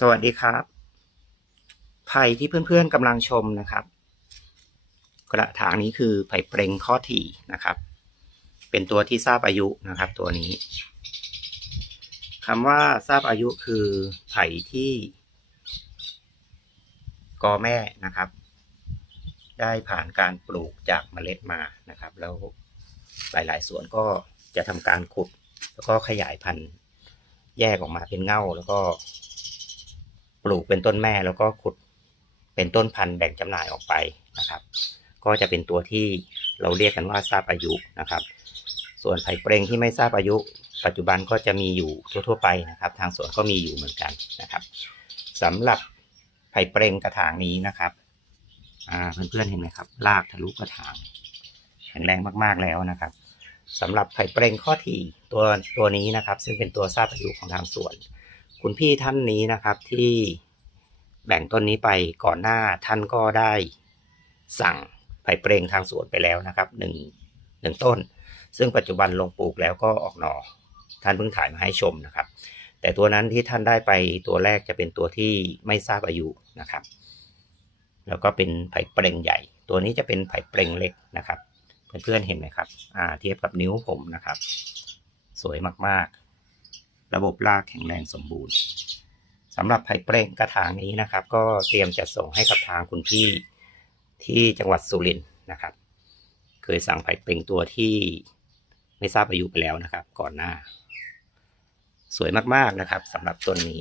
สวัสดีครับ ไผ่ที่เพื่อนๆกำลังชมนะครับ กระถางนี้คือไผ่เปรงข้อถี่นะครับ เป็นตัวที่ทราบอายุนะครับ ตัวนี้คำว่าทราบอายุคือไผ่ที่กอแม่นะครับ ได้ผ่านการปลูกจากเมล็ดมานะครับ แล้วหลายๆสวนก็จะทำการขุด แล้วก็ขยายพันธุ์แยกออกมาเป็นเง่าแล้วก็ ปลูกเป็นต้นแม่แล้วก็ขุดเป็นต้นพันธุ์แบ่งจำหน่ายออกไปนะครับ ก็จะเป็นตัวที่เราเรียกกันว่าทราบอายุนะครับ ส่วนไผ่เปรงที่ไม่ทราบอายุ ปัจจุบันก็จะมีอยู่ทั่วๆไปนะครับ ทางสวนก็มีอยู่เหมือนกันนะครับสำหรับไผ่เปรงกระถางนี้นะครับเพื่อนๆเห็นไหมครับรากทะลุกระถางแข็งแรงมากๆแล้วนะครับสำหรับไผ่เปรงข้อถี่ตัวตัวนี้นะครับ ซึ่งเป็นตัวทราบอายุของทางสวน คุณพี่ท่านนี้นะครับที่แบ่งต้นนี้ไปก่อนหน้าท่านก็ได้สั่งไผ่เปรงทางสวนไปแล้วนะครับหนึ่งหนึ่งต้น ซึ่งปัจจุบันลงปลูกแล้วก็ออกหน่อท่านเพิ่งถ่ายมาให้ชมนะครับ แต่ตัวนั้นที่ท่านได้ไปตัวแรกจะเป็นตัวที่ไม่ทราบอายุนะครับ แล้วก็เป็นไผ่เปรงใหญ่ ตัวนี้จะเป็นไผ่เปรงเล็กนะครับ เพื่อนๆเห็นไหมครับอ่าเทียบกับนิ้วผมนะครับ สวยมากๆ ระบบรากแข็งแรงสมบูรณ์สำหรับไผ่เปรงกระถางนี้นะครับ ก็เตรียมจะส่งให้กับทางคุณพี่ที่จังหวัดสุรินทร์นะครับ เคยสั่งไผ่เปรงตัวที่ไม่ทราบอายุไปแล้วนะครับ ก่อนหน้า สวยมากๆนะครับสำหรับต้นนี้